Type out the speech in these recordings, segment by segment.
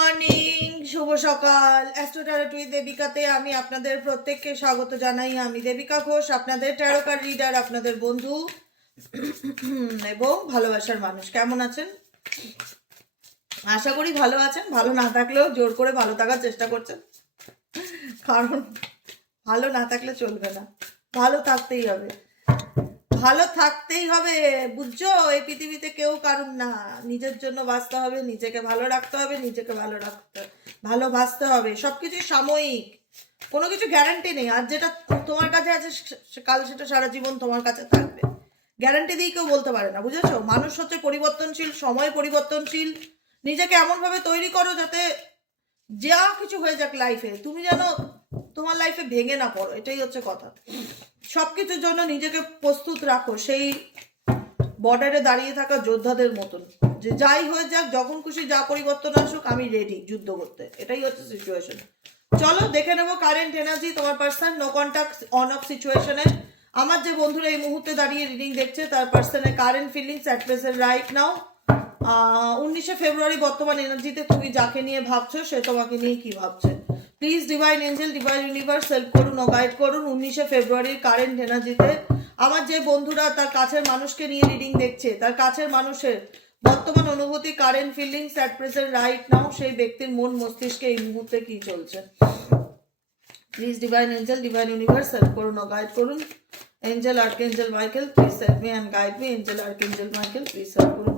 Morning শুভ সকাল অ্যাস্ট্রোটারট with দেবিকাতে আমি আপনাদের প্রত্যেককে স্বাগত জানাই। আমি দেবিকা ঘোষ, আপনাদের ট্যারোকার রিডার আপনাদের বন্ধু এবং ভালোবাসার মানুষ। কেমন আছেন? আশা করি ভালো আছেন। ভালো না থাকলেও জোর করে ভালো থাকার চেষ্টা করছেন। কারণ ভালো না থাকলে চলবে না। ভালো থাকতেই হবে। ভালো থাকতেই হবে, বুঝছ? এই পৃথিবীতে কেউ কারণ না। নিজের জন্য বাঁচতে হবে, নিজেকে ভালো রাখতে হবে, নিজেকে ভালো রাখতে ভালো বাঁচতে হবে। সবকিছু সাময়িক। কোনো কিছু গ্যারান্টি নেই। আর যেটা তোমার কাছে আছে কাল সেটা সারা জীবন তোমার কাছে থাকবে। গ্যারান্টি দিয়ে কেউ বলতে পারে না, বুঝেছ? মানুষ হচ্ছে পরিবর্তনশীল, সময় পরিবর্তনশীল। নিজেকে এমনভাবে তৈরি করো যাতে যা কিছু হয়ে যাক লাইফে তুমি যেন তোমার লাইফে ভেঙে না পড়ো, এটাই হচ্ছে কথা। সবকিছুর জন্য নিজেকে প্রস্তুত রাখো, সেই বর্ডারে দাঁড়িয়ে থাকা যোদ্ধাদের মতন। যে যাই হয়ে যাক, যখন খুশি যা পরিবর্তন আসুক, আমি রেডি যুদ্ধ করতে। এটাই হচ্ছে সিচুয়েশন চলো, দেখে নেব কারেন্ট এনার্জি তোমার person no contact on off সিচুয়েশনে আমার যে বন্ধুরা এই মুহূর্তে দাঁড়িয়ে রিডিং দেখছে, তার পার্সনের current feelings at present right now উনিশে ফেব্রুয়ারি বর্তমান এনার্জিতে তুমি যাকে নিয়ে ভাবছ, সে তোমাকে নিয়ে কি ভাবছে? Please divine angel divine universe help করুন ও গাইড করুন। উনিশে ফেব্রুয়ারির কারেন্ট এনার্জিতে আমার যে বন্ধুরা তার কাছের মানুষকে নিয়ে রিডিং দেখছে, তার কাছের মানুষের বর্তমান অনুভূতি current feelings at present right now সেই ব্যক্তির মন মস্তিষ্কে এই মুহূর্তে কি চলছে? Please divine angel divine universe help করুন ও গাইড করুন। Angel archangel Michael please help me and guide me angel archangel Michael please help করুন।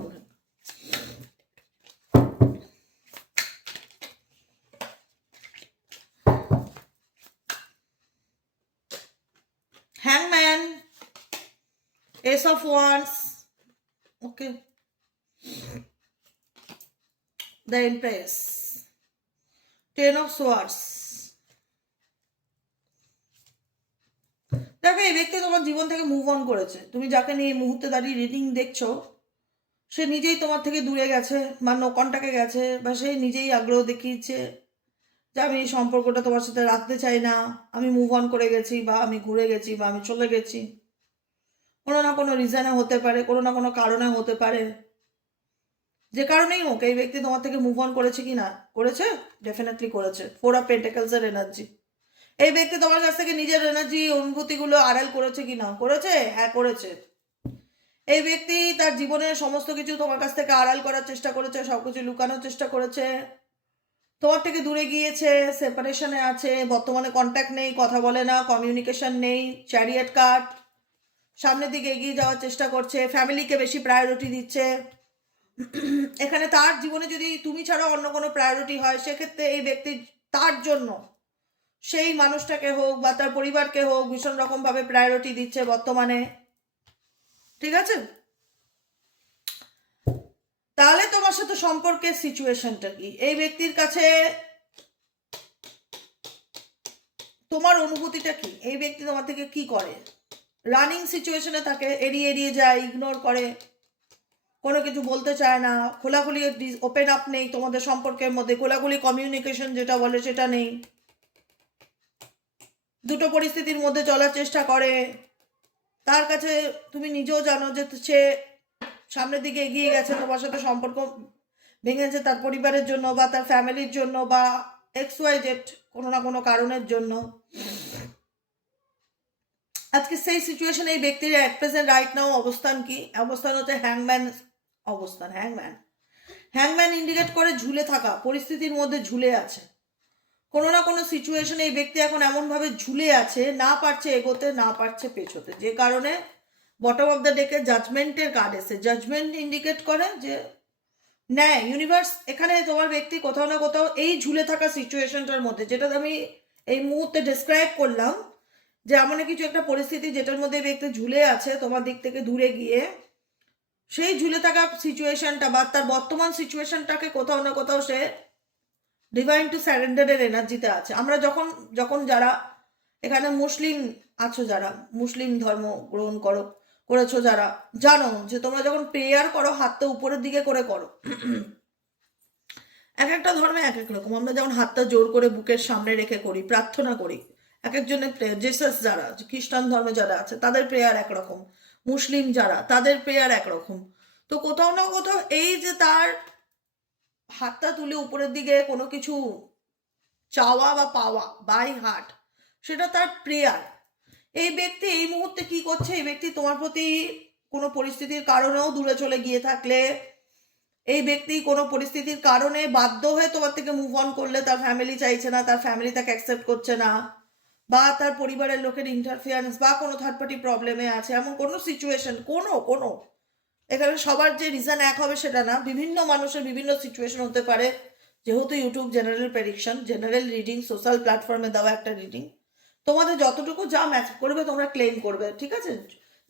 Ace of Wands, okay. The Empress, Ten of Swords. দেখো এই ব্যক্তি তোমার জীবন থেকে মুভ অন করেছে তুমি যাকে নিয়ে এই মুহূর্তে দাঁড়িয়ে রিডিং দেখছ সে নিজেই তোমার থেকে দূরে গেছে বা নো গেছে বা সে নিজেই আগ্রহ দেখিয়েছে যে আমি এই সম্পর্কটা তোমার সাথে রাখতে চাই না আমি মুভ অন করে গেছি বা আমি ঘুরে গেছি বা আমি চলে গেছি কোনো না কোনো রিজনে হতে পারে, কোনো না কোনো কারণে হতে পারে। যে কারণেই হোক, এই ব্যক্তি তোমার থেকে মুভ অন করেছে কি না? করেছে? ডেফিনেটলি করেছে। ফোর অফ পেন্টাকেলসের এনার্জি এই ব্যক্তি তোমার কাছ থেকে নিজের এনার্জি অনুভূতিগুলো আড়াল করেছে কি না? করেছে? হ্যাঁ করেছে। এই ব্যক্তি তার জীবনের সমস্ত কিছু তোমার কাছ থেকে আড়াল করার চেষ্টা করেছে, সবকিছু লুকানোর চেষ্টা করেছে। তোমার থেকে দূরে গিয়েছে সেপারেশনে আছে, বর্তমানে কন্ট্যাক্ট নেই, কথা বলে না কমিউনিকেশন নেই চ্যারিয়েট কার্ড সামনের দিকে এগিয়ে যাওয়ার চেষ্টা করছে, ফ্যামিলিকে বেশি প্রায়োরিটি দিচ্ছে। এখানে তার জীবনে যদি তুমি ছাড়া অন্য কোনো প্রায়োরিটি হয়, সেক্ষেত্রে এই ব্যক্তি তার জন্য সেই মানুষটাকে হোক বা তার পরিবারকে হোক ভীষণ রকমভাবে প্রায়োরিটি দিচ্ছে বর্তমানে। ঠিক আছে? তাহলে তোমার সাথে সম্পর্কের সিচুয়েশনটা কি? এই ব্যক্তির কাছে তোমার অনুভূতিটা কি? এই ব্যক্তি তোমার থেকে কি করে? রানিং সিচুয়েশনে থাকে, এড়িয়ে এড়িয়ে যায় ইগনোর করে, কোনো কিছু বলতে চায় না, খোলাখুলি ওপেন আপ নেই তোমাদের সম্পর্কের মধ্যে, খোলাখুলি কমিউনিকেশন যেটা বলে সেটা নেই। দুটো পরিস্থিতির মধ্যে চলার চেষ্টা করে। তার কাছে তুমি নিজেও জানো যে সে সামনের দিকে এগিয়ে গেছে, তোমার সাথে সম্পর্ক ভেঙেছে তার পরিবারের জন্য বা তার ফ্যামিলির জন্য বা এক্স ওয়াই জেড কোনো না কোনো কারণের জন্য। আজকে সেই সিচুয়েশনে এই ব্যক্তির অ্যাট প্রেজেন্ট রাইট নাও অবস্থান কি? অবস্থান হচ্ছে হ্যাংম্যান অবস্থান হ্যাংম্যান হ্যাংম্যান ইন্ডিকেট করে ঝুলে থাকা, পরিস্থিতির মধ্যে ঝুলে আছে। কোনো না কোনো সিচুয়েশনে এই ব্যক্তি এখন এমনভাবে ঝুলে আছে, না পারছে এগোতে, না পারছে পেছোতে। যে কারণে বটম অফ দ্য ডেকে জাজমেন্টের কার্ড এসে জাজমেন্ট ইন্ডিকেট করে যে, ন্যায় ইউনিভার্স এখানে তোমার ব্যক্তি কোথাও না কোথাও এই ঝুলে থাকা সিচুয়েশনটার মধ্যে, যেটা আমি এই মুহূর্তে ডিসক্রাইব করলাম যে এমন কিছু একটা পরিস্থিতি যেটার মধ্যে ব্যক্তি ঝুলে আছে তোমার দিক থেকে দূরে গিয়ে, সেই ঝুলে থাকা সিচুয়েশনটা বা তার বর্তমান সিচুয়েশনটাকে কোথাও না কোথাও সে ডিভাইন টু স্যারেন্ডারের এনার্জিতে আছে। আমরা যখন যখন যারা এখানে মুসলিম আছো যারা, মুসলিম ধর্ম গ্রহণ করো, করেছ যারা, জানো যে তোমরা যখন প্রেয়ার করো, হাতটা উপরের দিকে করে করো। এক একটা ধর্মে এক এক রকম। আমরা যেমন হাতটা জোর করে বুকের সামনে রেখে করি, প্রার্থনা করি এক একজনের প্রেয়ার জেসাস যারা খ্রিস্টান ধর্মে যারা আছে, তাদের প্রেয়ার একরকম। মুসলিম যারা, তাদের প্রেয়ার একরকম। তো কোথাও না কোথাও এই যে তার হাতটা তুলে উপরের দিকে কোনো কিছু চাওয়া বা পাওয়া বাই হার্ট সেটা তার প্রেয়ার এই ব্যক্তি এই মুহূর্তে কি করছে? এই ব্যক্তি তোমার প্রতি কোনো পরিস্থিতির কারণেও দূরে চলে গিয়ে থাকলে, এই ব্যক্তি কোনো পরিস্থিতির কারণে বাধ্য হয়ে তোমার থেকে মুভ অন করলে তার ফ্যামিলি চাইছে না, তার ফ্যামিলি তাকে অ্যাকসেপ্ট করছে না। বা তার পরিবারের লোকের ইন্টারফিয়ারেন্স বা কোনো থার্ড পার্টি প্রবলেমে আছে, এমন কোনো সিচুয়েশন কোনো কোনো, এখানে সবার যে রিজন এক হবে সেটা না, বিভিন্ন মানুষের বিভিন্ন সিচুয়েশন হতে পারে। যেহেতু YouTube general prediction general reading social প্ল্যাটফর্মে দেওয়া একটা রিডিং তোমাদের যতটুকু যা ম্যাচ করবে তোমরা ক্লেম করবে, ঠিক আছে?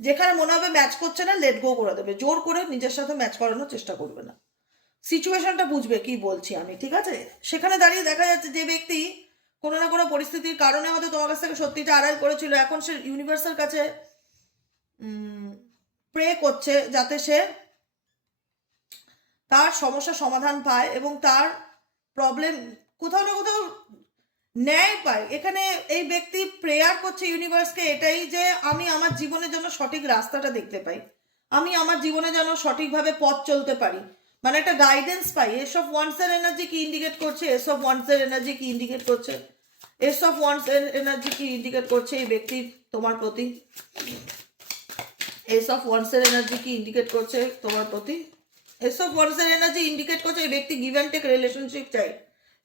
যেখানে মনে হবে ম্যাচ করছে না লেট গো করে দেবে, জোর করে নিজের সাথে ম্যাচ করানোর চেষ্টা করবে না। সিচুয়েশনটা বুঝবে কি বলছি আমি, ঠিক আছে? সেখানে দাঁড়িয়ে দেখা যাচ্ছে যে ব্যক্তি কোনো না কোনো পরিস্থিতির কারণে হয়তো তোমার কাছ থেকে সত্যিটা আড়াল করেছিল। এখন সে ইউনিভার্সের কাছে প্রে করছে যাতে সে তার সমস্যার সমাধান পায় এবং তার প্রবলেম কোথাও না কোথাও ন্যায় পায়। এখানে এই ব্যক্তি প্রেয়ার করছে ইউনিভার্সকে এটাই যে আমি আমার জীবনের জন্য সঠিক রাস্তাটা দেখতে পাই। আমি আমার জীবনে যেন সঠিকভাবে পথ চলতে পারি। মানে একটা গাইডেন্স পাই। এস এসব ওয়ান্সের এনার্জি কি ইন্ডিকেট করছে? এস এসব ওয়ান্সের এনার্জি কি ইন্ডিকেট করছে? এসব ওয়ান্স এনার্জি কি ইন্ডিকেট করছে এই ব্যক্তির তোমার প্রতি? এস এসব ওয়ান্সের এনার্জি কি ইন্ডিকেট করছে তোমার প্রতি? এস এসব ওয়ান্সের এনার্জি ইন্ডিকেট করছে এই ব্যক্তি গিভ অ্যান্ড টেক রিলেশনশিপ চাই।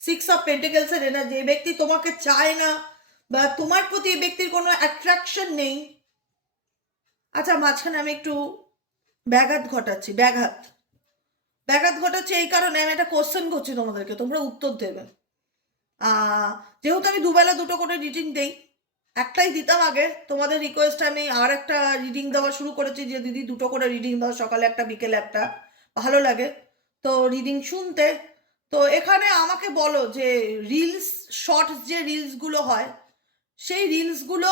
সিক্স অফ পেন্টিকেলসের এনার্জি এই ব্যক্তি তোমাকে চায় না বা তোমার প্রতি এই ব্যক্তির কোনো অ্যাট্রাকশন নেই। আচ্ছা মাঝখানে আমি একটু ব্যাঘাত ঘটাচ্ছি, ব্যাঘাত। ব্যাঘাত ঘটাচ্ছে এই কারণে আমি একটা কোশ্চেন করছি তোমাদেরকে, তোমরা উত্তর দেবে। যেহেতু আমি দুবেলা দুটো করে রিডিং দেই, একটাই দিতাম আগে, তোমাদের রিকোয়েস্ট আমি আর একটা রিডিং দেওয়া শুরু করেছি যে দিদি দুটো করে রিডিং দাও, সকালে একটা, বিকেলে একটা, ভালো লাগে। তো রিডিং শুনতে, তো এখানে আমাকে বলো যে রিলস শর্টস যে রিলসগুলো হয়, সেই রিলসগুলো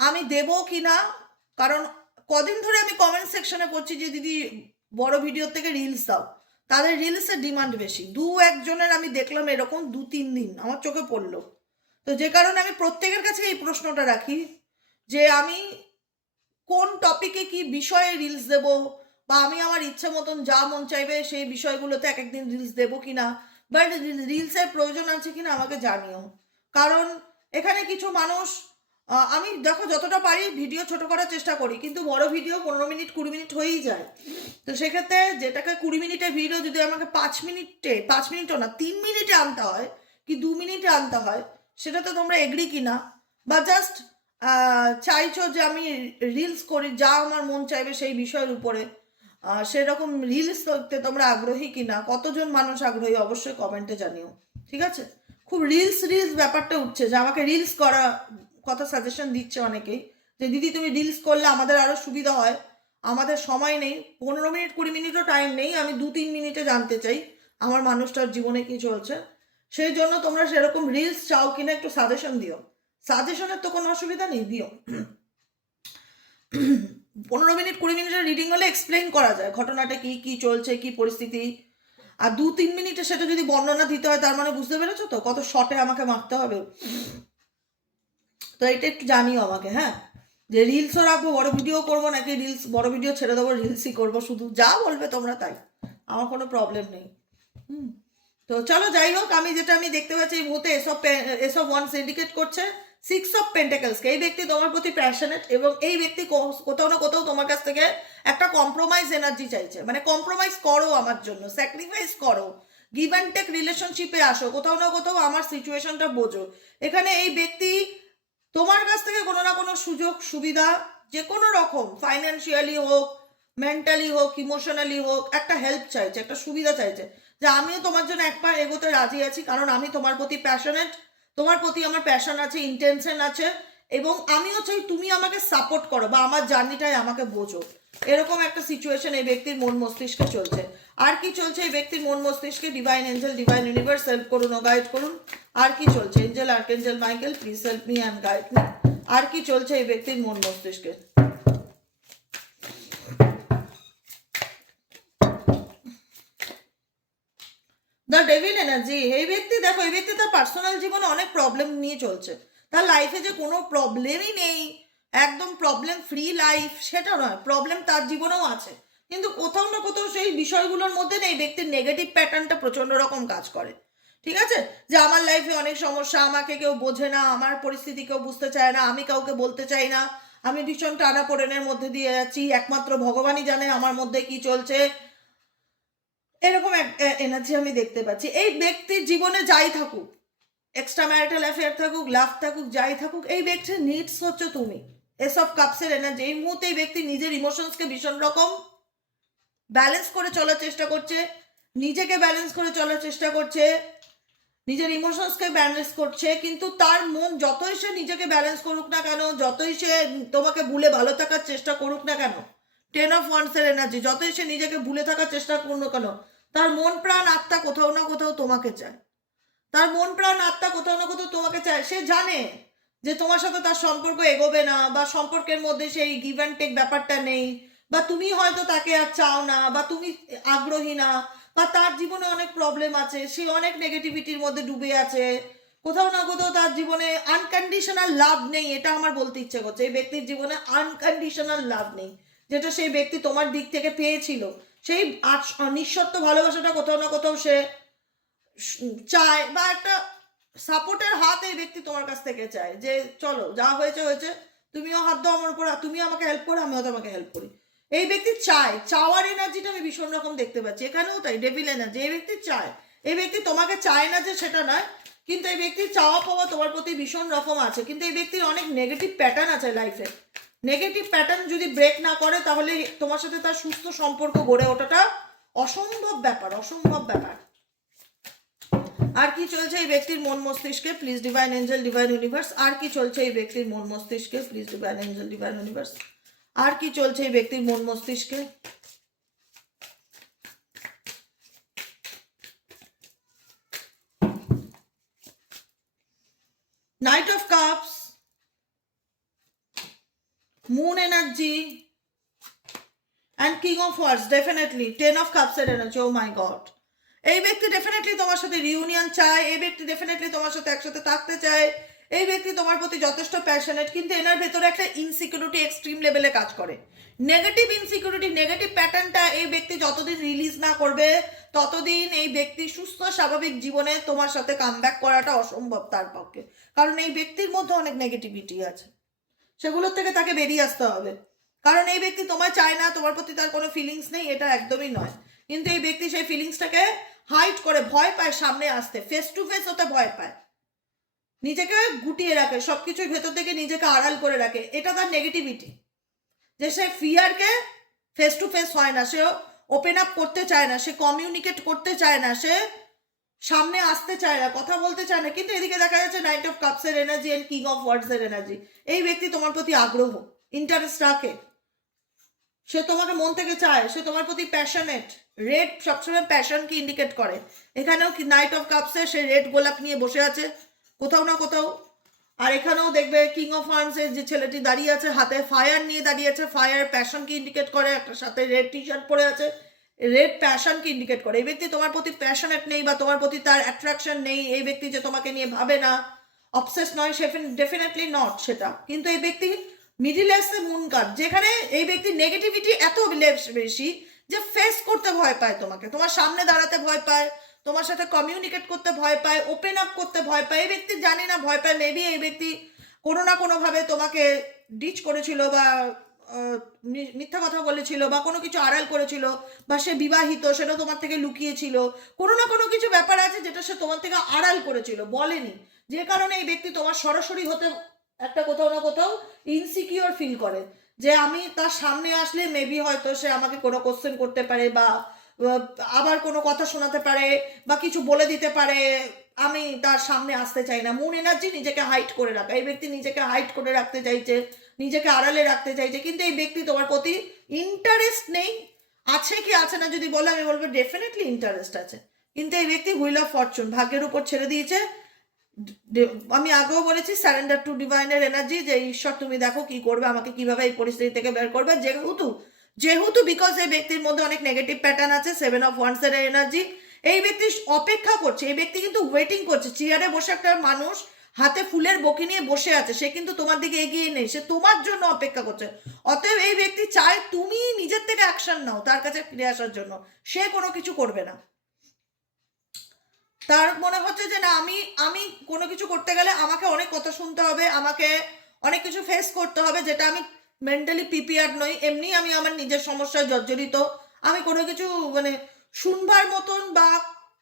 আমি দেবো কি না কারণ কদিন ধরে আমি কমেন্ট সেকশনে পড়ছি যে দিদি বড় ভিডিও থেকে রিলস দাও। তাদের রিলসের ডিমান্ড বেশি। দু একজনের আমি দেখলাম এরকম দু তিন দিন। আমার চোখে পড়ল। তো যে কারণে আমি প্রত্যেকের কাছে এই প্রশ্নটা রাখি যে আমি কোন টপিকে কি বিষয়ে রিলস দেব বা আমি আমার ইচ্ছে মতন যা মন চাইবে সেই বিষয়গুলোতে এক একদিন রিলস দেবো কিনা? বাট রিলসের প্রয়োজন আছে কিনা আমাকে জানিও। কারণ এখানে কিছু মানুষ আমি দেখো যতটা পারি ভিডিও ছোট করার চেষ্টা করি, কিন্তু বড় ভিডিও পনেরো মিনিট, কুড়ি মিনিট হয়েই যায়। তো সেক্ষেত্রে যেটাকে কুড়ি মিনিটের ভিডিও যদি আমাকে পাঁচ মিনিটে, পাঁচ মিনিটও না, তিন মিনিটে আনতে হয়, কি দু মিনিটে আনতে হয়, সেটা তো তোমরা এগ্রি কিনা? বা জাস্ট চাইছো যে আমি রিলস করি, যা আমার মন চাইবে সেই বিষয়ের উপরে। সেরকম রিলস করতে তোমরা আগ্রহী কিনা? কতজন মানুষ আগ্রহী? অবশ্যই কমেন্টে জানিও। ঠিক আছে? খুব রিলস রিলস ব্যাপারটা উঠছে যে আমাকে রিলস করা কথা সাজেশন দিচ্ছে অনেকেই, যে দিদি তুমি রিলস করলে আমাদের আরও সুবিধা হয়। আমাদের সময় নেই, পনেরো মিনিট, কুড়ি মিনিটও টাইম নেই, আমি দু তিন মিনিটে জানতে চাই আমার মানুষটার জীবনে কি চলছে। সেই জন্য তোমরা সেরকম রিলস চাও কিনা একটু সাজেশন দিও। সাজেশনের তো কোনো অসুবিধা নেই, দিও। পনেরো মিনিট, কুড়ি মিনিটের রিডিং হলে এক্সপ্লেন করা যায়, ঘটনাটা কি কি চলছে, কি পরিস্থিতি। আর দু তিন মিনিটে সেটা যদি বর্ণনা দিতে হয়, তার মানে বুঝতে পেরেছ তো? কত শর্টে আমাকে মারতে হবে। তো এটা একটু জানিও আমাকে হ্যাঁ? যে রিলসও রাখব বড় ভিডিও করব নাকি রিলস বড় ভিডিও ছেড়ে দেবো রিলসই করব? শুধু যা বলবে তোমরা তাই, আমার কোনো প্রবলেম নেই। হুম? তো চলো যাই হোক, আমি যেটা আমি দেখতে পাচ্ছি এই মুহূর্তে ace of ace of wands indicate করছে সিক্স অফ পেন্টেকলসকে এই ব্যক্তি তোমার প্রতি প্যাশনেট এবং এই ব্যক্তি কোথাও না কোথাও তোমার কাছ থেকে একটা কম্প্রোমাইজ এনার্জি চাইছে। মানে কম্প্রোমাইজ করো আমার জন্য স্যাক্রিফাইস করো। গিভ অ্যান্ড টেক রিলেশনশিপে আসো, কোথাও না কোথাও আমার সিচুয়েশনটা বোঝো। এখানে এই ব্যক্তি তোমার কাছ থেকে কোনো না কোনো সুযোগ, সুবিধা, যে কোনো রকম ফাইন্যান্সিয়ালি হোক মেন্টালি হোক ইমোশনালি হোক, একটা হেল্প চাইছে, একটা সুবিধা চাইছে, যে আমিও তোমার জন্য একবার এগোতে রাজি আছি, কারণ আমি তোমার প্রতি প্যাশনেট তোমার প্রতি আমার প্যাশন আছে ইন্টেনশন আছে, এবং আমিও চাই তুমি আমাকে সাপোর্ট করো বা আমার জার্নিটাই আমাকে বোঝো। এরকম একটা সিচুয়েশন এই ব্যক্তির মন মস্তিষ্কে চলছে। আর কি চলছে এই ব্যক্তির মন মস্তিষ্কে? Divine angel divine universe help করুন ও গাইড করুন। আর কি চলছে? Angel archangel Michael please help me and guide me আর কি চলছে এই ব্যক্তির মন মস্তিষ্কে? দ্য ডেভিল এনার্জি এই ব্যক্তি দেখো, এই ব্যক্তি তার পার্সোনাল জীবনে অনেক প্রবলেম নিয়ে চলছে। তার লাইফে যে কোনো প্রবলেমই নেই। একদম প্রবলেম ফ্রি লাইফ সেটা নয় প্রবলেম তার জীবনেও আছে। কিন্তু কোথাও না কোথাও সেই বিষয়গুলোর মধ্যে এই ব্যক্তির নেগেটিভ প্যাটার্নটা প্রচণ্ড রকম কাজ করে। ঠিক আছে? যে আমার লাইফে অনেক সমস্যা, আমাকে কেউ বোঝে না, আমার পরিস্থিতি কেউ বুঝতে চায় না, আমি কাউকে বলতে চাই না, আমি ভীষণ টানা পোড়েনের মধ্যে দিয়ে যাচ্ছি, একমাত্র ভগবানই জানে আমার মধ্যে কি চলছে। এরকম এনার্জি আমি দেখতে পাচ্ছি। এই ব্যক্তির জীবনে যাই থাকুক এক্সট্রা ম্যারিটাল অ্যাফেয়ার থাকুক লাভ থাকুক, যাই থাকুক, এই ব্যক্তির নিডস হচ্ছে তুমি। এসব কাপসের এনার্জি এই মুহূর্তে এই ব্যক্তি নিজের ইমোশনসকে ভীষণ রকম ব্যালেন্স করে চলার চেষ্টা করছে, নিজেকে ব্যালেন্স করে চলার চেষ্টা করছে, নিজের ইমোশনসকে ব্যালেন্স করছে, কিন্তু তার মন যতই সে নিজেকে ব্যালেন্স করুক না কেন, যতই সে তোমাকে ভুলে ভালো থাকার চেষ্টা করুক না কেন টেন অফ ওয়ান্সের এনার্জি যতই সে নিজেকে ভুলে থাকার চেষ্টা করুক কেন, তার মন প্রাণ আত্মা কোথাও না কোথাও তোমাকে চায়। তার মন প্রাণ আত্মা কোথাও না কোথাও তোমাকে চায়, সে জানে যে তোমার সাথে তার সম্পর্ক এগোবে না বা সম্পর্কের মধ্যে সেই গিভ অ্যান্ড টেক ব্যাপারটা নেই বা তুমি হয়তো তাকে আর চাও না বা তুমি আগ্রহী না বা তার জীবনে অনেক প্রবলেম আছে, সে অনেক নেগেটিভিটির মধ্যে ডুবে আছে। কোথাও না কোথাও তার জীবনে আনকন্ডিশনাল লাভ নেই, এটা আমার বলতে ইচ্ছে করছে। এই ব্যক্তির জীবনে আনকন্ডিশনাল লাভ নেই, যেটা সেই ব্যক্তি তোমার দিক থেকে পেয়েছিল। সেই নিঃশর্ত ভালোবাসাটা কোথাও না কোথাও সে চায় বা একটা সাপোর্টের হাত এই ব্যক্তি তোমার কাছ থেকে চায় যে, চলো, যা হয়েছে হয়েছে। তুমিও হাত দাও আমার উপর তুমি আমাকে হেল্প করো, আমিও তোমাকে হেল্প করি। এই ব্যক্তি চায়। চাওয়ার এনার্জিটা আমি ভীষণ রকম দেখতে পাচ্ছি। এখানেও তাই ডেভিল এনার্জি এই ব্যক্তি চায়। এই ব্যক্তি তোমাকে চায় না যে সেটা নয়, কিন্তু এই ব্যক্তির চাওয়া পাওয়া তোমার প্রতি ভীষণ রকম আছে। কিন্তু এই ব্যক্তির অনেক নেগেটিভ প্যাটার্ন আছে লাইফে নেগেটিভ প্যাটার্ন যদি ব্রেক না করে, তাহলে তোমার সাথে তার সুস্থ সম্পর্ক গড়ে ওঠাটা অসম্ভব ব্যাপার অসম্ভব ব্যাপার। আর কি চলছে এই ব্যক্তির মন মস্তিষ্কে? Please divine angel divine universe আর কি চলছে এই ব্যক্তির মন মস্তিষ্কে? Please divine angel divine universe আর কি চলছে এই ব্যক্তির মন মস্তিষ্কে? Knight of cups moon energy and king of swords definitely ten of কাপসের energy oh my god এই ব্যক্তি ডেফিনেটলি তোমার সাথে রিউনিয়ন চায়, এই ব্যক্তি ডেফিনেটলি তোমার সাথে একসাথে থাকতে চায়, এই ব্যক্তি তোমার প্রতি যথেষ্ট প্যাশনেট কিন্তু এনার ভেতরে একটা ইনসিকিউরিটি এক্সট্রিম লেভেলে কাজ করে। নেগেটিভ ইনসিকিউরিটি নেগেটিভ প্যাটার্নটা এই ব্যক্তি যতদিন রিলিজ না করবে, ততদিন এই ব্যক্তি সুস্থ, স্বাভাবিক জীবনে তোমার সাথে কামব্যাক করাটা অসম্ভব তার পক্ষে। কারণ এই ব্যক্তির মধ্যে অনেক নেগেটিভিটি আছে। সেগুলোর থেকে তাকে বেরিয়ে আসতে হবে। কারণ এই ব্যক্তি তোমায় চায় না, তোমার প্রতি তার কোনো ফিলিংস নেই, এটা একদমই নয়। কিন্তু এই ব্যক্তি সেই ফিলিংসটাকে হাইট করে ভয় পায় সামনে আসতে। ফেস টু ফেস হতে ভয় পায়। নিজেকে গুটিয়ে রাখে, সবকিছুর ভেতর থেকে নিজেকে আড়াল করে রাখে। এটা তার নেগেটিভিটি যে সে ফিয়ারকে ফেস টু ফেস হয় না সে ওপেন আপ করতে চায় না, সে কমিউনিকেট করতে চায় না, সে সামনে আসতে চায় না, কথা বলতে চায় না। কিন্তু এদিকে দেখা যাচ্ছে নাইট অফ কাপসের এনার্জি এন্ড কিং অফ ওয়ার্ডসের এনার্জি এই ব্যক্তি তোমার প্রতি আগ্রহ ইন্টারেস্ট রাখে। সে তোমাকে মন থেকে চায়, সে তোমার প্রতি প্যাশনেট রেড সবসময় প্যাশনকে ইন্ডিকেট করে। এখানেও কি নাইট অফ কাপসে সে রেড গোলাপ নিয়ে বসে আছে। কোথাও না কোথাও। আর এখানেও দেখবে কিং অফ আর্মসের যে ছেলেটি দাঁড়িয়ে আছে, হাতে ফায়ার নিয়ে দাঁড়িয়ে আছে ফায়ার প্যাশনকে ইন্ডিকেট করে, একটা সাথে রেড টি শার্ট পরে আছে। রেড প্যাশনকে ইন্ডিকেট করে। এই ব্যক্তি তোমার প্রতি প্যাশনেট নেই বা তোমার প্রতি তার অ্যাট্রাকশন নেই, এই ব্যক্তি যে তোমাকে নিয়ে ভাবে না। অবসেস নয়, সে ডেফিনেটলি নট সেটা। কিন্তু এই ব্যক্তি মিডিল এসে মুন কার্ড যেখানে এই ব্যক্তির নেগেটিভিটি এত বেশি যে ফেস করতে ভয় পায় তোমাকে। তোমার সামনে দাঁড়াতে ভয় পায়, তোমার সাথে কমিউনিকেট করতে ভয় পায় ওপেন আপ করতে ভয় পায়। এই ব্যক্তি জানি না, ভয় পায়। মেবি এই ব্যক্তি কোনো না কোনোভাবে তোমাকে ডিচ করেছিল বা মিথ্যা কথা বলেছিল বা কোনো কিছু আড়াল করেছিল বা সে বিবাহিত, সেটা তোমার থেকে লুকিয়েছিল। কোনো না কোনো কিছু ব্যাপার আছে যেটা সে তোমার থেকে আড়াল করেছিল, বলেনি। যে কারণে এই ব্যক্তি তোমার সরাসরি হতে একটা কোথাও না কোথাও ইনসিকিওর ফিল করে। যে আমি তার সামনে আসলে মেবি হয়তো সে আমাকে কোনো কোশ্চেন করতে পারে বা আবার কোনো কথা শোনাতে পারে বা কিছু বলে দিতে পারে, আমি তার সামনে আসতে চাই না। মুন এনার্জি নিজেকে হাইট করে রাখা। এই ব্যক্তি নিজেকে হাইট করে রাখতে চাইছে, নিজেকে আড়ালে রাখতে চাইছে। কিন্তু এই ব্যক্তি তোমার প্রতি ইন্টারেস্ট নেই। আছে কি আছে না যদি বলে, আমি বলব ডেফিনেটলি ইন্টারেস্ট আছে। কিন্তু এই ব্যক্তি হুইল অফ ফরচুন ভাগ্যের উপর ছেড়ে দিয়েছে। আমি আগেও বলেছি স্যারেন্ডার টু ডিভাইনের এনার্জি যে ঈশ্বর তুমি দেখো কি করবে, আমাকে কীভাবে এই পরিস্থিতি থেকে বের করবে। যেহেতু যেহেতু বিকজ এই ব্যক্তির মধ্যে অনেক নেগেটিভ প্যাটার্ন আছে সেভেন অফ ওয়ান্স এর এনার্জি এই ব্যক্তি অপেক্ষা করছে, এই ব্যক্তি কিন্তু ওয়েটিং করছে। চেয়ারে বসে একটা মানুষ হাতে ফুলের বকি নিয়ে বসে আছে, সে কিন্তু তোমার দিকে এগিয়ে নেই, সে তোমার জন্য অপেক্ষা করছে। অতএব এই ব্যক্তি চায় তুমি নিজের থেকে অ্যাকশন নাও, তার কাছে ফিরে আসার জন্য। সে কোনো কিছু করবে না। তার মনে হচ্ছে যে না, আমি আমি কোনো কিছু করতে গেলে আমাকে অনেক কথা শুনতে হবে, আমাকে অনেক কিছু ফেস করতে হবে, যেটা আমি মেন্টালি প্রিপেয়ার নই। এমনি আমি আমার নিজের সমস্যায় জর্জরিত। আমি কোনো কিছু মানে শুনবার মতন বা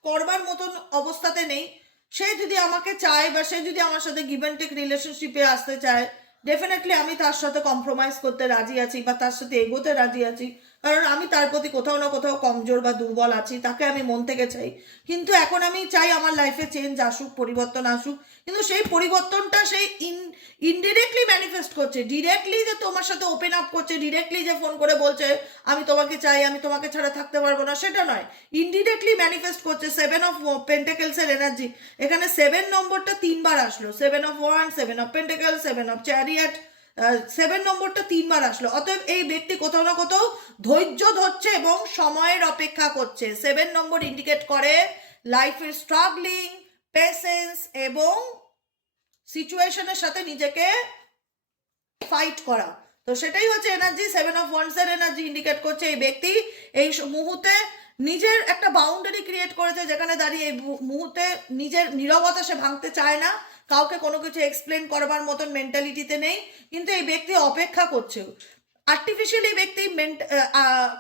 করবার মতন অবস্থাতে নেই। সে যদি আমাকে চায় বা সে যদি আমার সাথে গিভ রিলেশনশিপে আসতে চায় ডেফিনেটলি আমি তার সাথে কম্প্রোমাইজ করতে রাজি আছি বা তার সাথে এগোতে রাজি আছি। কারণ আমি তার প্রতি কোথাও না কোথাও কমজোর বা দুর্বল আছি, তাকে আমি মন থেকে চাই। কিন্তু এখন আমি চাই আমার লাইফে চেঞ্জ আসুক, পরিবর্তন আসুক। কিন্তু সেই পরিবর্তনটা সেই ইন ইনডিরেক্টলি ম্যানিফেস্ট করছে। ডিরেক্টলি যে তোমার সাথে ওপেন আপ করছে ডিরেক্টলি যে ফোন করে বলছে, আমি তোমাকে চাই, আমি তোমাকে ছাড়া থাকতে পারব না, সেটা নয়। ইনডিরেক্টলি ম্যানিফেস্ট করছে সেভেন অফ পেন্টেকেলসের এনার্জি এখানে সেভেন নম্বরটা তিনবার আসলো। Seven of one seven of pentacle seven of chariot seven নম্বরটা তিনবার আসলো। অতএব এই ব্যক্তি কোথাও না কোথাও ধৈর্য ধরছে এবং সময়ের অপেক্ষা করছে। সেভেন নম্বর ইন্ডিকেট করে লাইফের স্ট্রাগলিং পেশেন্স এবং সিচুয়েশনের সাথে নিজেকে ফাইট করা। তো সেটাই হচ্ছে এনার্জি সেভেন অফ ওয়ান্সের এনার্জি ইন্ডিকেট করছে এই ব্যক্তি। এই মুহূর্তে নিজের একটা বাউন্ডারি ক্রিয়েট করেছে যেখানে দাঁড়িয়ে এই মুহূর্তে নিজের নীরবতা সে ভাঙতে চায় না। কাউকে কোনো কিছু এক্সপ্লেন করবার মতন মেন্টালিটিতে নেই, কিন্তু এই ব্যক্তি অপেক্ষা করছে। আর্টিফিশিয়ালি ব্যক্তি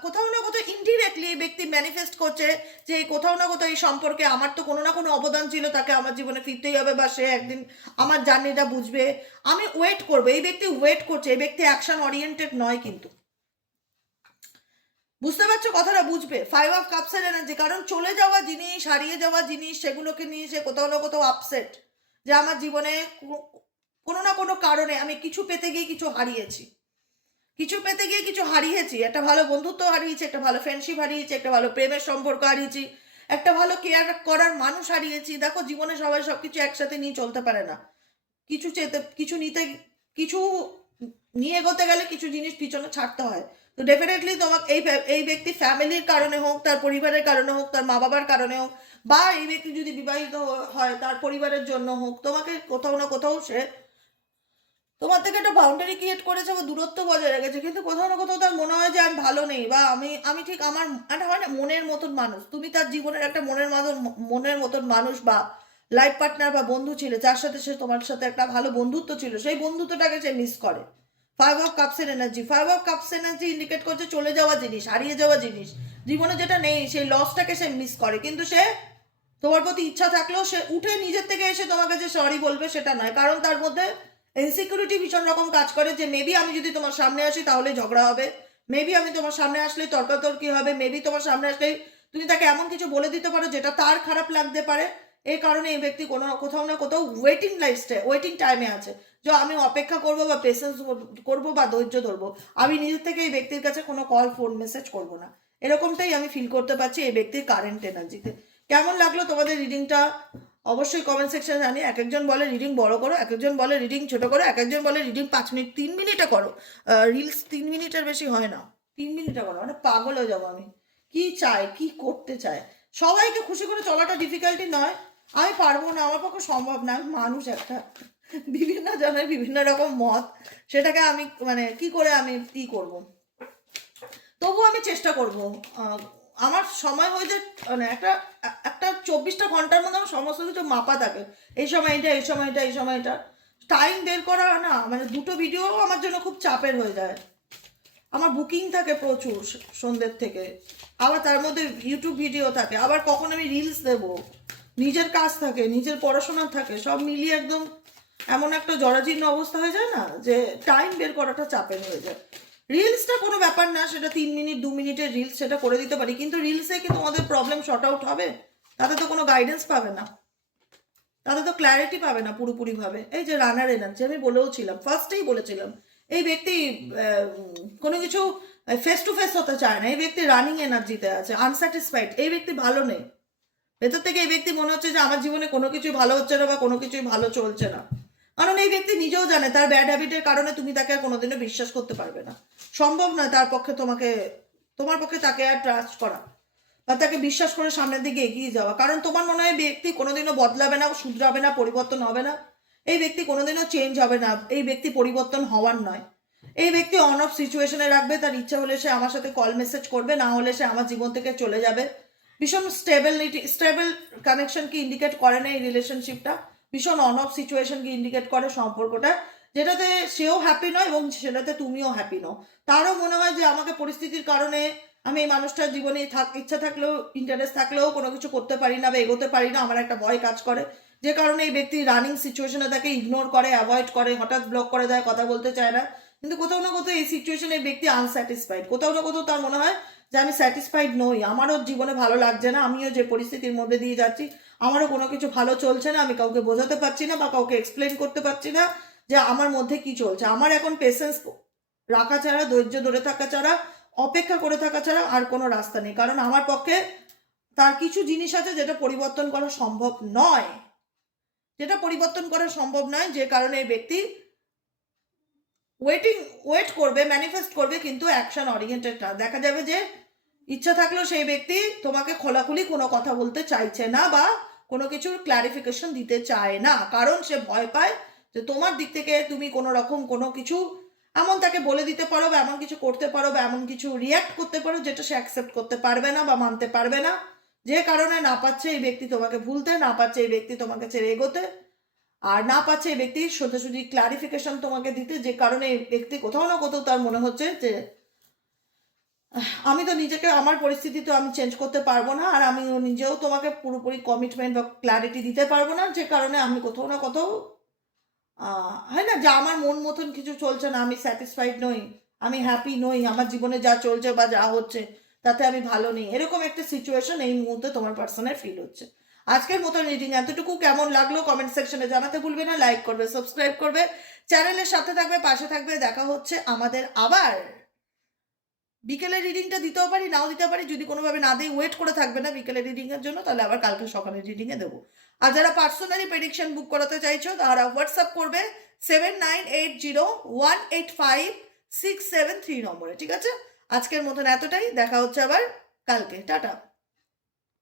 কোথাও না কোথাও ইনডিরেক্টলি এই ব্যক্তি ম্যানিফেস্ট করছে যে কোথাও না কোথাও এই সম্পর্কে আমার তো কোনো না কোনো অবদান ছিল, তাকে আমার জীবনে ফিরতেই হবে বা সে একদিন আমার জার্নিটা বুঝবে। আমি ওয়েট করব, এই ব্যক্তি ওয়েট করছে, এই ব্যক্তি অ্যাকশন ওরিয়েন্টেড নয় কিন্তু। বুঝতে পারছ কথাটা, বুঝবে। ফাইভ অফ কাপসের এনার্জি কারণ চলে যাওয়া জিনিস, হারিয়ে যাওয়া জিনিস, সেগুলোকে নিয়ে সে কোথাও না কোথাও আপসেট যে আমার জীবনে কোনো না কোনো কারণে আমি কিছু পেতে গিয়ে কিছু হারিয়েছি। কিছু পেতে গিয়ে কিছু হারিয়েছি। একটা ভালো বন্ধুত্ব হারিয়েছি, একটা ভালো ফ্রেন্ডশিপ হারিয়েছি, একটা ভালো প্রেমের সম্পর্ক হারিয়েছি, একটা ভালো কেয়ার করার মানুষ হারিয়েছি। দেখো, জীবনে সবাই সবকিছু একসাথে নিয়ে চলতে পারে না। কিছু চেতে, কিছু নিতে, কিছু নিয়ে এগোতে গেলে কিছু জিনিস পিছনে ছাড়তে হয়। তো ডেফিনেটলি তোমাকে এই এই ব্যক্তি ফ্যামিলির কারণে হোক, তার পরিবারের কারণে হোক, তার মা বাবার কারণে হোক, বা এই ব্যক্তি যদি বিবাহিত হয়, তার পরিবারের জন্য হোক, তোমাকে কোথাও না কোথাও সে তোমার থেকে একটা বাউন্ডারি ক্রিয়েট করেছে বা দূরত্ব বজায় রেখেছে, কিন্তু কোথাও না কোথাও তার মনে হয় যে আমি ভালো নেই, বা আমি আমি ঠিক আমার, একটা হয় না, মনের মতন মানুষ। তুমি তার জীবনের একটা মনের মতন মনের মতন মানুষ বা লাইফ পার্টনার বা বন্ধু ছিল, যার সাথে সে তোমার সাথে একটা ভালো বন্ধুত্ব ছিল, সেই বন্ধুত্বটাকে সে মিস করে। Five of কাপসের energy five of cups energy indicate করছে চলে যাওয়া জিনিস, হারিয়ে যাওয়া জিনিস। জীবনে যেটা নেই, সেই লসটাকে সে মিস করে। কিন্তু সে তোমার প্রতি ইচ্ছা থাকলেও সে উঠে নিজের থেকে এসে তোমাকে যে সরি বলবে সেটা নয়। কারণ তার মধ্যে ইনসিকিউরিটি ভীষণ রকম কাজ করে যে মেবি আমি যদি তোমার সামনে আসি তাহলে ঝগড়া হবে। মেবি আমি তোমার সামনে আসলে তর্কাতর্কি হবে। মেবি তোমার সামনে আসলে তুমি তাকে এমন কিছু বলে দিতে পারো যেটা তার খারাপ লাগতে পারে। এই কারণে এই ব্যক্তি কোনো, কোথাও না কোথাও ওয়েটিং লাইফস্টাইল ওয়েটিং টাইমে আছে। যে আমি অপেক্ষা করব বা পেশেন্স করব বা ধৈর্য ধরবো, আমি নিজের থেকে এই ব্যক্তির কাছে কোনো কল ফোন মেসেজ করব না। এরকমটাই আমি ফিল করতে পারছি এই ব্যক্তির কারেন্ট এনার্জিতে কেমন লাগল তোমাদের রিডিংটা অবশ্যই কমেন্ট সেকশনে জানি এক একজন বলে রিডিং বড় করো, এক একজন বলে রিডিং ছোট করো, এক একজন বলে রিডিং পাঁচ মিনিট তিন মিনিটে করো। রিলস তিন মিনিটের বেশি হয় না। তিন মিনিটে করো মানে পাগল হয়ে যাব আমি। কি চায়, কি করতে চায়? সবাইকে খুশি করে চলাটা ডিফিকাল্টি নয়। আমি পারব না, আমার পক্ষে সম্ভব না, আমি মানুষ একটা। বিভিন্ন জনের বিভিন্ন রকম মত। সেটাকে আমি মানে কি করে আমি কি করব? তবু আমি চেষ্টা করব। আমার সময় হয়ে যায় মানে একটা একটা চব্বিশটা ঘণ্টার মধ্যে আমার সমস্ত কিছু মাপা থাকে। এই সময় এটা এই সময়টা এই সময়টা। টাইম বের করা না মানে দুটো ভিডিও আমার জন্য খুব চাপের হয়ে যায়। আমার বুকিং থাকে প্রচুর সন্ধ্যের থেকে। আবার তার মধ্যে ইউটিউব ভিডিও থাকে। আবার কখন আমি রিলস দেব? নিজের কাজ থাকে, নিজের পড়াশোনা থাকে, সব মিলিয়ে একদম এমন একটা জরাজীর্ণ অবস্থা হয়ে যায় না? যে টাইম বের করাটা চাপের হয়ে যায়। রিলসটা কোনো ব্যাপার না, সেটা তিন মিনিট, দু মিনিটের রিলস সেটা করে দিতে পারি। কিন্তু রিলসে কি তোমাদের প্রবলেম শর্ট আউট হবে? তাতে তো কোনো গাইডেন্স পাবে না। তাতে তো ক্ল্যারিটি পাবে না পুরোপুরিভাবে। এই যে রানার এনার্জি আমি বলেও ছিলাম ফার্স্টেই বলেছিলাম। এই ব্যক্তি কোনো কিছু ফেস টু ফেস হতে চায় না। এই ব্যক্তি রানিং এনার্জিতে আছে আনস্যাটিসফাইড এই ব্যক্তি ভালো নেই। ভেতর থেকে এই ব্যক্তি মনে হচ্ছে যে আমার জীবনে কোনো কিছুই ভালো হচ্ছে না বা কোনো কিছুই ভালো চলছে না। কারণ এই ব্যক্তি নিজেও জানে, তার ব্যাড হ্যাবিটের কারণে তুমি তাকে আর কোনোদিনও বিশ্বাস করতে পারবে না। সম্ভব নয় তার পক্ষে তোমাকে, তোমার পক্ষে তাকে আর ট্রাস্ট করা বা তাকে বিশ্বাস করে সামনের দিকে এগিয়ে যাওয়া। কারণ তোমার মনে হয় ব্যক্তি কোনোদিনও বদলাবে না, শুধরাবে না, পরিবর্তন হবে না। এই ব্যক্তি কোনোদিনও চেঞ্জ হবে না। এই ব্যক্তি পরিবর্তন হওয়ার নয়। এই ব্যক্তি অন অফ সিচুয়েশনে রাখবে, তার ইচ্ছা হলে সে আমার সাথে কল মেসেজ করবে, না হলে সে আমার জীবন থেকে চলে যাবে। ভীষণ স্টেবিলিটি স্টেবল কানেকশনকে ইন্ডিকেট করে না এই রিলেশনশিপটা ভীষণ অন অফ সিচুয়েশনকে ইন্ডিকেট করে সম্পর্কটা। যেটাতে সেও হ্যাপি নয় এবং সেটাতে তুমিও হ্যাপি নও। তারও মনে হয় যে আমাকে পরিস্থিতির কারণে আমি এই মানুষটার জীবনে থাক, ইচ্ছা থাকলেও ইন্টারেস্ট থাকলেও কোনো কিছু করতে পারি না বা এগোতে পারি না। আমার একটা ভয় কাজ করে। যে কারণে এই ব্যক্তি রানিং সিচুয়েশনে তাকে ইগনোর করে অ্যাভয়েড করে, হঠাৎ ব্লক করে দেয়, কথা বলতে চায় না। কিন্তু কোথাও না কোথাও এই সিচুয়েশনে এই ব্যক্তি আনস্যাটিসফাইড কোথাও না কোথাও তার মনে হয় যে আমি স্যাটিসফাইড নই। আমারও জীবনে ভালো লাগছে না, আমিও যে পরিস্থিতির মধ্যে দিয়ে যাচ্ছি, আমারও কোনো কিছু ভালো চলছে না, আমি কাউকে বোঝাতে পারছি না বা কাউকে এক্সপ্লেন করতে পারছি না যে আমার মধ্যে কি চলছে। আমার এখন পেশেন্স রাখা ছাড়া, ধৈর্য ধরে থাকা ছাড়া, অপেক্ষা করে থাকা ছাড়া আর কোনো রাস্তা নেই। কারণ আমার পক্ষে তার কিছু জিনিস আছে যেটা পরিবর্তন করা সম্ভব নয়। যেটা পরিবর্তন করা সম্ভব নয়, যে কারণে এই ব্যক্তি ওয়েটিং ওয়েট করবে ম্যানিফেস্ট করবে, কিন্তু অ্যাকশন ওরিয়েন্টেড না। দেখা যাবে যে ইচ্ছা থাকলেও সেই ব্যক্তি তোমাকে খোলাখুলি কোনো কথা বলতে চাইছে না বা কোনো কিছুর ক্লারিফিকেশন দিতে চায় না। কারণ সে ভয় পায় যে তোমার দিক থেকে তুমি কোনো রকম কোনো কিছু এমন তাকে বলে দিতে পারো বা এমন কিছু করতে পারো বা এমন কিছু রিয়াক্ট করতে পারো যেটা সে অ্যাকসেপ্ট করতে পারবে না বা মানতে পারবে না। যে কারণে না পাচ্ছে এই ব্যক্তি তোমাকে ভুলতে, না পাচ্ছে এই ব্যক্তি তোমাকে ছেড়ে এগোতে, আর না পাচ্ছে এই ব্যক্তি সোজাসুজি ক্লারিফিকেশন তোমাকে দিতে, যে কারণে এই ব্যক্তি কোথাও না কোথাও তার মনে হচ্ছে যে আমি তো নিজেকে, আমার পরিস্থিতি তো আমি চেঞ্জ করতে পারব না, আর আমি নিজেও তোমাকে পুরোপুরি কমিটমেন্ট বা ক্ল্যারিটি দিতে পারব না, যে কারণে আমি কোথাও না কোথাও হয় না যে আমার মন মতন কিছু চলছে না, আমি স্যাটিসফাইড নই, আমি হ্যাপি নই, আমার জীবনে যা চলছে বা যা হচ্ছে তাতে আমি ভালো নেই। এরকম একটা সিচুয়েশন এই মুহূর্তে তোমার পার্সনের ফিল হচ্ছে। আজকের মতন রিডিং এতটুকু। কেমন লাগল কমেন্ট সেকশনে জানাতে ভুলবে না। লাইক করবে সাবস্ক্রাইব করবে। চ্যানেলের সাথে থাকবে, পাশে থাকবে। দেখা হচ্ছে আমাদের আবার। বিকেলের রিডিংটা দিতেও পারি, নাও দিতে পারি। যদি কোনোভাবে না দিই ওয়েট করে থাকবে না বিকেলের রিডিংয়ের জন্য, তাহলে আবার কালকে সকালের রিডিংয়ে দেবো। আর যারা পার্সোনালি প্রেডিকশন বুক করাতে চাইছো, তারা হোয়াটসঅ্যাপ করবে seven nine eight zero one eight five six seven three নম্বরে, ঠিক আছে? আজকের মতন এতটাই। দেখা হচ্ছে আবার কালকে। টাটা।